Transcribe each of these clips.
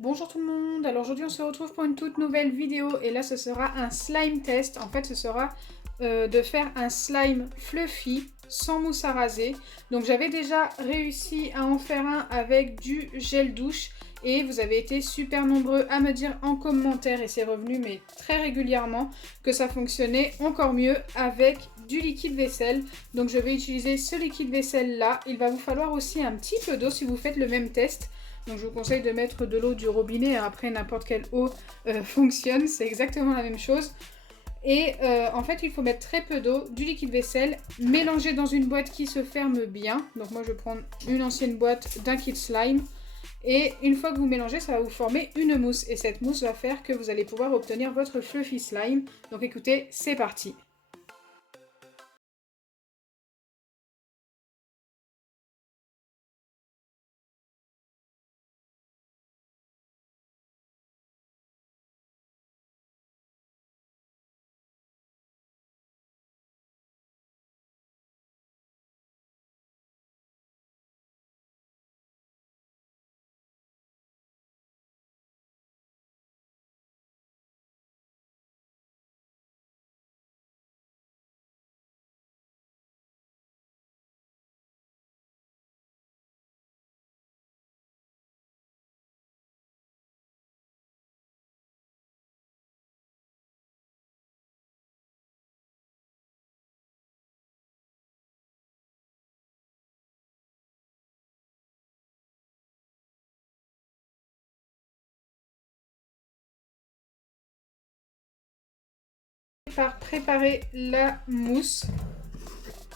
Bonjour tout le monde, alors aujourd'hui on se retrouve pour une toute nouvelle vidéo et là ce sera un slime test. En fait ce sera de faire un slime fluffy sans mousse à raser. Donc j'avais déjà réussi à en faire un avec du gel douche et vous avez été super nombreux à me dire en commentaire, et c'est revenu mais très régulièrement, que ça fonctionnait encore mieux avec du liquide vaisselle. Donc je vais utiliser ce liquide vaisselle là. Il va vous falloir aussi un petit peu d'eau si vous faites le même test. Donc je vous conseille de mettre de l'eau du robinet, après n'importe quelle eau fonctionne, c'est exactement la même chose. Et en fait il faut mettre très peu d'eau, du liquide vaisselle, mélanger dans une boîte qui se ferme bien. Donc moi je vais prendre une ancienne boîte d'un kit slime. Et une fois que vous mélangez, ça va vous former une mousse. Et cette mousse va faire que vous allez pouvoir obtenir votre fluffy slime. Donc écoutez, c'est parti. Par préparer la mousse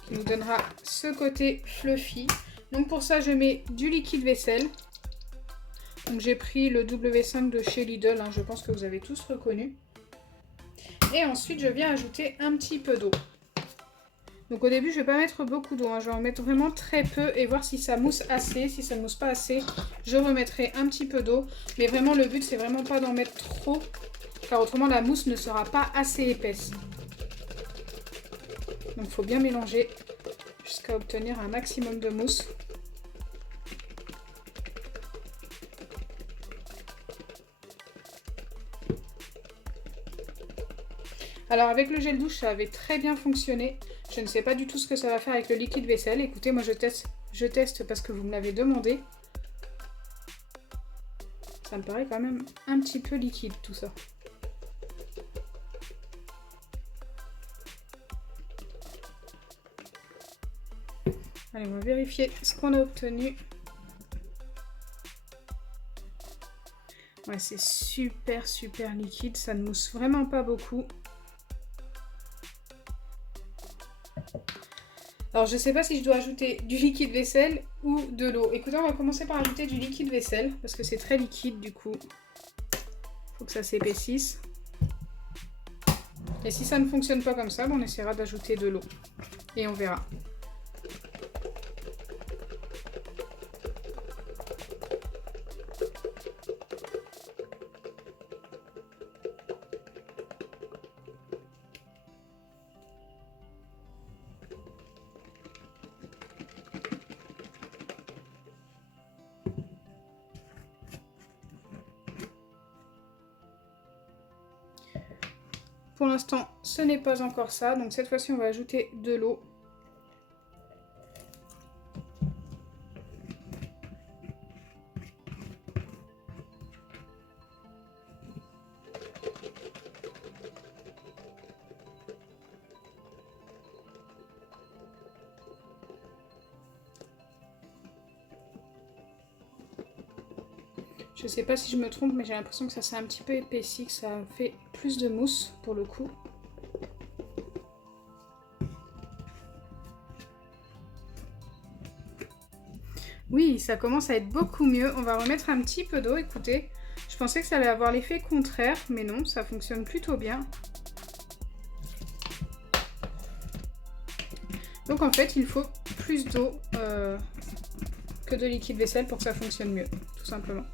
qui nous donnera ce côté fluffy. Donc pour ça je mets du liquide vaisselle. Donc j'ai pris le W5 de chez Lidl, je pense que vous avez tous reconnu. Et ensuite je viens ajouter un petit peu d'eau. Donc au début je ne vais pas mettre beaucoup d'eau, je vais en mettre vraiment très peu et voir si ça mousse assez. Si ça ne mousse pas assez, je remettrai un petit peu d'eau. Mais vraiment le but c'est vraiment pas d'en mettre trop, car autrement la mousse ne sera pas assez épaisse. Donc il faut bien mélanger jusqu'à obtenir un maximum de mousse. Alors avec le gel douche ça avait très bien fonctionné. Je ne sais pas du tout ce que ça va faire avec le liquide vaisselle. Écoutez, moi je teste parce que vous me l'avez demandé. Ça me paraît quand même un petit peu liquide tout ça. Allez, on va vérifier ce qu'on a obtenu. Ouais, c'est super liquide, ça ne mousse vraiment pas beaucoup. Alors je sais pas si je dois ajouter du liquide vaisselle ou de l'eau. Écoutez, on va commencer par ajouter du liquide vaisselle parce que c'est très liquide du coup. Faut que ça s'épaississe. Et si ça ne fonctionne pas comme ça, on essaiera d'ajouter de l'eau. Et on verra. Pour l'instant, ce n'est pas encore ça. Donc cette fois-ci, on va ajouter de l'eau. Je sais pas si je me trompe, mais j'ai l'impression que ça s'est un petit peu épaissi, que ça fait plus de mousse pour le coup. Oui, ça commence à être beaucoup mieux. On va remettre un petit peu d'eau, écoutez. Je pensais que ça allait avoir l'effet contraire, mais non, ça fonctionne plutôt bien. Donc en fait, il faut plus d'eau que de liquide vaisselle pour que ça fonctionne mieux, tout simplement.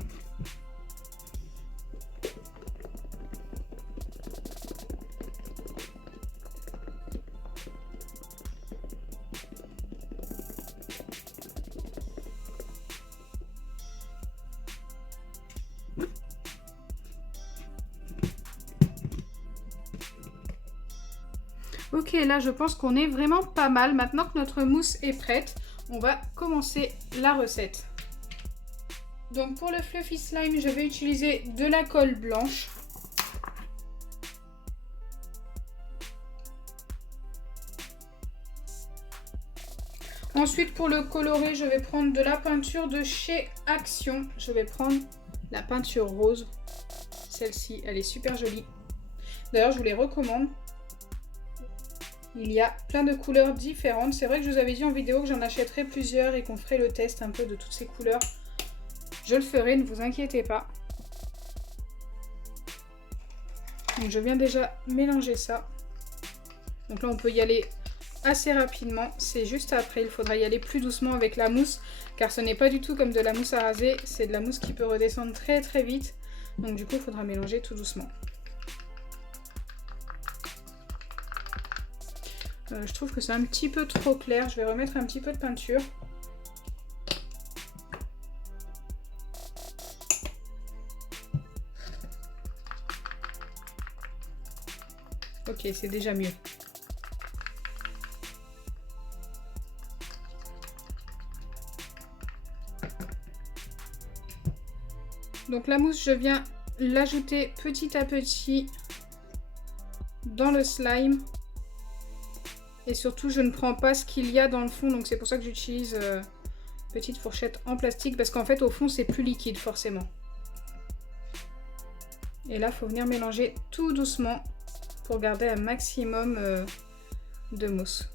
Ok, là je pense qu'on est vraiment pas mal. Maintenant que notre mousse est prête, on va commencer la recette. Donc pour le fluffy slime, je vais utiliser de la colle blanche. Ensuite pour le colorer, je vais prendre de la peinture de chez Action. Je vais prendre la peinture rose. Celle-ci, elle est super jolie. D'ailleurs, je vous les recommande. Il y a plein de couleurs différentes. C'est vrai que je vous avais dit en vidéo que j'en achèterais plusieurs et qu'on ferait le test un peu de toutes ces couleurs. Je le ferai, ne vous inquiétez pas. Donc je viens déjà mélanger ça. Donc là, on peut y aller assez rapidement. C'est juste après, il faudra y aller plus doucement avec la mousse. Car ce n'est pas du tout comme de la mousse à raser. C'est de la mousse qui peut redescendre très très vite. Donc du coup, il faudra mélanger tout doucement. Je trouve que c'est un petit peu trop clair. Je vais remettre un petit peu de peinture. Ok, c'est déjà mieux. Donc la mousse, je viens l'ajouter petit à petit dans le slime. Et surtout, je ne prends pas ce qu'il y a dans le fond. Donc c'est pour ça que j'utilise une petite fourchette en plastique. Parce qu'en fait, au fond, c'est plus liquide forcément. Et là, il faut venir mélanger tout doucement pour garder un maximum de mousse.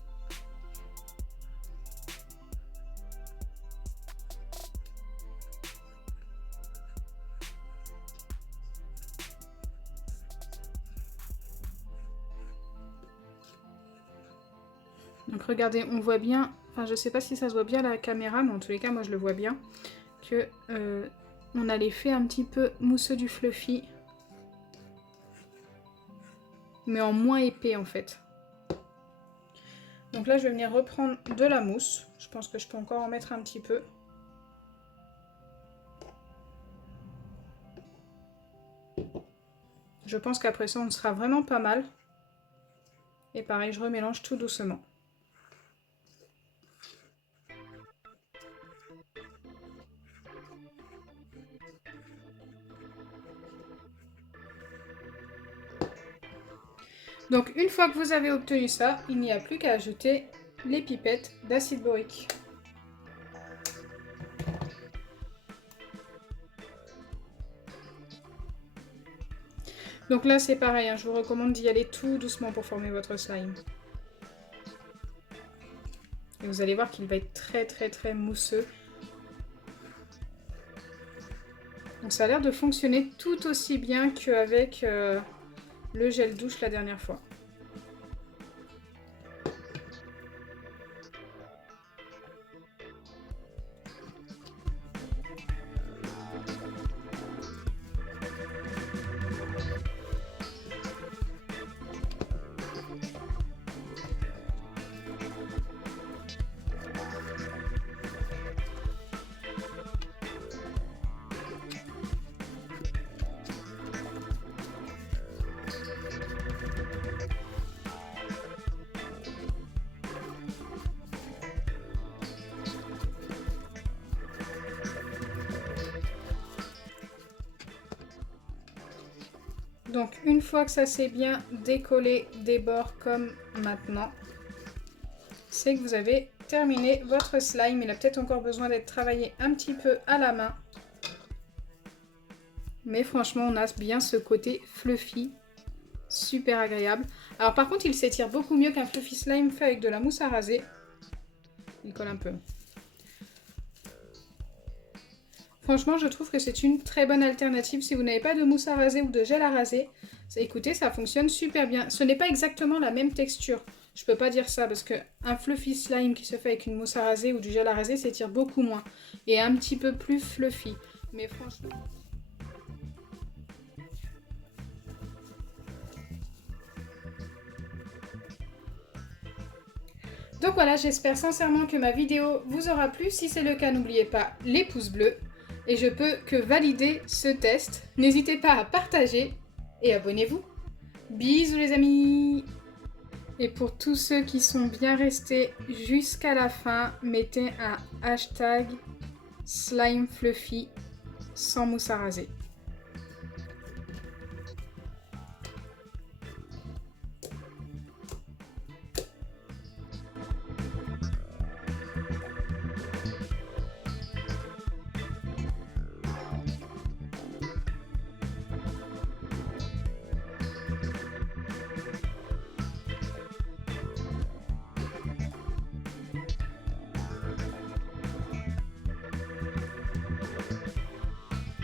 Donc regardez, on voit bien, enfin je sais pas si ça se voit bien à la caméra, mais en tous les cas moi je le vois bien, que on a l'effet un petit peu mousseux du fluffy, mais en moins épais en fait. Donc là je vais venir reprendre de la mousse, je pense que je peux encore en mettre un petit peu. Je pense qu'après ça on sera vraiment pas mal. Et pareil, je remélange tout doucement. Donc une fois que vous avez obtenu ça, il n'y a plus qu'à ajouter les pipettes d'acide borique. Donc là c'est pareil, hein, je vous recommande d'y aller tout doucement pour former votre slime. Et vous allez voir qu'il va être très très très mousseux. Donc ça a l'air de fonctionner tout aussi bien qu'avec le gel douche la dernière fois. Donc une fois que ça s'est bien décollé des bords comme maintenant, c'est que vous avez terminé votre slime. Il a peut-être encore besoin d'être travaillé un petit peu à la main. Mais franchement, on a bien ce côté fluffy, super agréable. Alors par contre, il s'étire beaucoup mieux qu'un fluffy slime fait avec de la mousse à raser. Il colle un peu. Franchement, je trouve que c'est une très bonne alternative si vous n'avez pas de mousse à raser ou de gel à raser. Écoutez, ça fonctionne super bien. Ce n'est pas exactement la même texture. Je peux pas dire ça parce qu'un fluffy slime qui se fait avec une mousse à raser ou du gel à raser s'étire beaucoup moins. Et un petit peu plus fluffy. Mais franchement... Donc voilà, j'espère sincèrement que ma vidéo vous aura plu. Si c'est le cas, n'oubliez pas les pouces bleus. Et je peux que valider ce test. N'hésitez pas à partager et abonnez-vous. Bisous les amis! Et pour tous ceux qui sont bien restés jusqu'à la fin, mettez un hashtag slime fluffy sans mousse à raser.